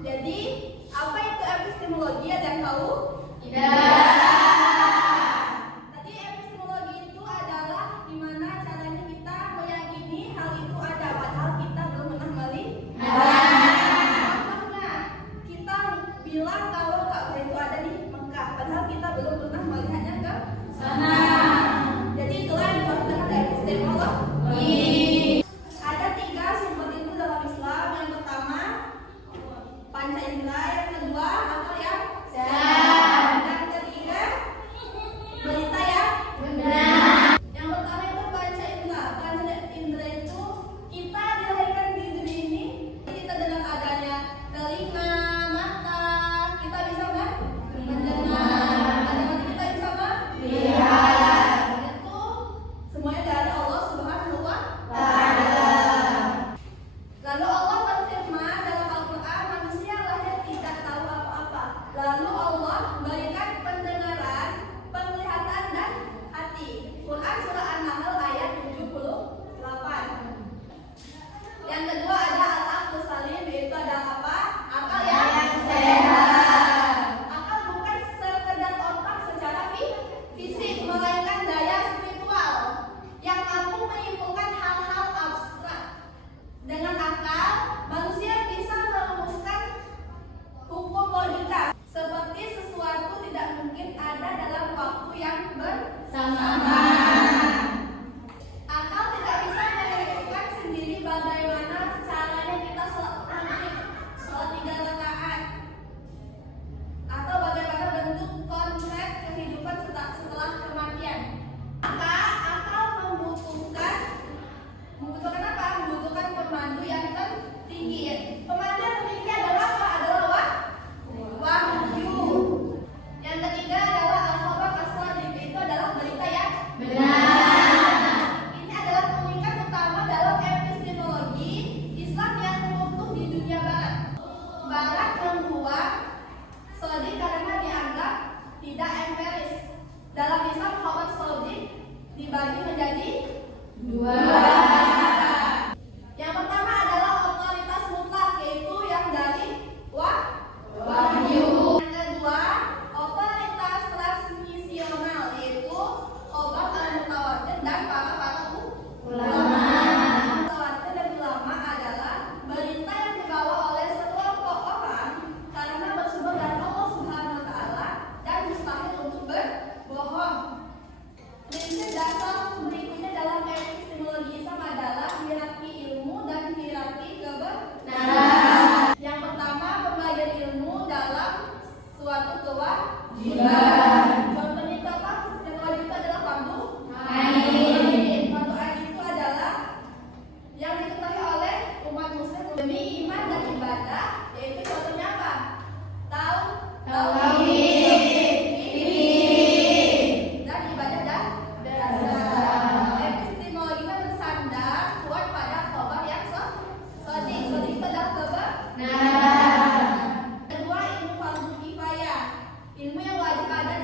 Jadi, apa itu epistemologi? Ada yang tahu? Tidak. Tadi epistemologi itu adalah gimana caranya kita meyakini hal itu ada, padahal kita belum pernah melihat. Contohnya, kita bilang kalau Ka'bah itu ada di Mekah, padahal kita belum pernah melihatnya ke sana. Jadi itulah yang disebut dengan epistemologi. Ada 3 sumber ilmu dalam Islam. Yang pertama, panca indera. Yang kedua, akal yang sehat. Yang ketiga, berita yang benar. Yang pertama itu panca indera. Panca indera itu kita dilahirkan di dunia ini, kita dengan adanya telinga, mata, kita bisa mendengar. Ada mata kita bisa melihat. Itu semuanya dari Allah Subhanahu wa Ta'ala. Lalu Allah berfirman dalam Al-Quran, manusia lahir tidak tahu apa-apa. Lalu Allah berikan pendengaran, penglihatan, dan hati. Quran Surah An-Nahl ayat 78. Yang kedua ada al-aqlus salim, yaitu ada apa? Akal yang sehat. Akal bukan sekedar otak secara fisik, melainkan daya spiritual yang mampu menyimpulkan hal-hal abstrak. Dengan akal, manusia bisa merumuskan hukum logika, seperti sesuatu tidak mungkin ada dalam waktu yang bersamaan. Akal tidak bisa menentukan sendiri bagaimana caranya kita sholat 3 rakaat, atau bagaimana bentuk konsep kehidupan setelah kematian. Maka akal membutuhkan apa? Membutuhkan pemandu yang tertinggi. Pemandu yang tertinggi adalah apa? Adalah wahyu. Yang ketiga adalah al-khabar as-shadiq, itu adalah berita yang benar. Ini adalah keunikan utama dalam epistemologi Islam yang runtuh di dunia barat. Barat membuat shadiq karena dianggap tidak empiris. Dalam Islam, khabar shadiq dibagi menjadi 2. Yang pertama adalah otoritas mutlak, yaitu yang dari wahyu. Yang kedua, otoritas transmisional, yaitu khabar al-mutawatir dan para ulama. Mutawatir dan ulama adalah berita yang dibawa oleh sekelompok orang karena bersumber dari Allah Subhanahu wa Ta'ala dan mustahil untuk berbohong. Prinsip dasar berikutnya dalam epistemologi Islam adalah hierarki ilmu dan hierarki kebenaran. Yang pertama, pembelajaran ilmu dalam suatu kewajiban. Contohnya itu apa? Yang wajib itu adalah fardu ain. Fardu ain itu adalah yang diketahui oleh umat muslim demi iman dan ibadah, yaitu contohnya apa? Tauhid, dan ibadah dan dasar. Epistemologi bersandar kuat pada khabar yang shadiq. Shadiq itu adalah kebenaran. Kedua, ilmu fardhu kifayah, ilmu yang wajib ada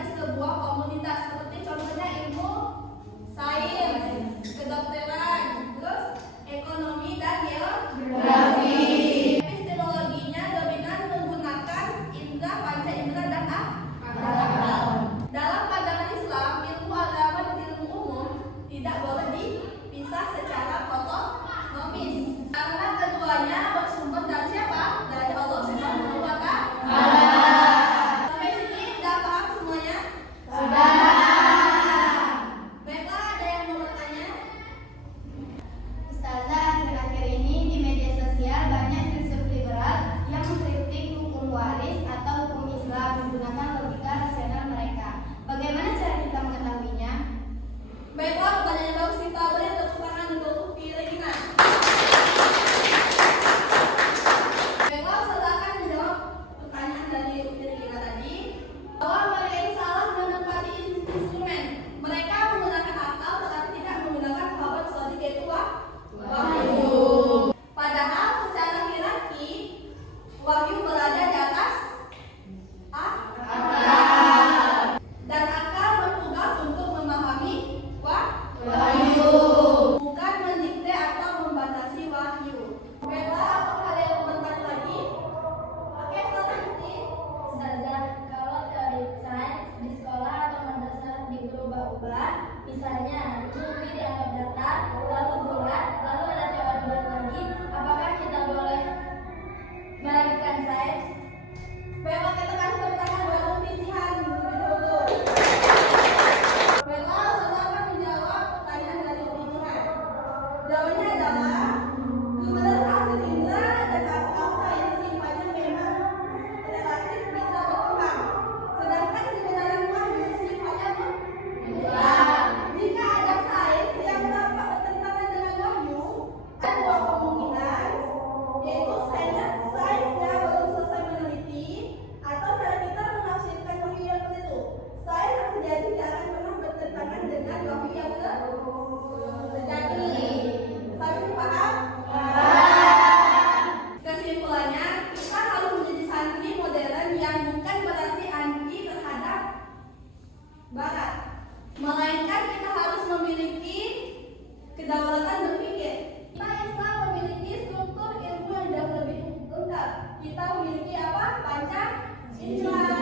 memiliki apa? Pancasila.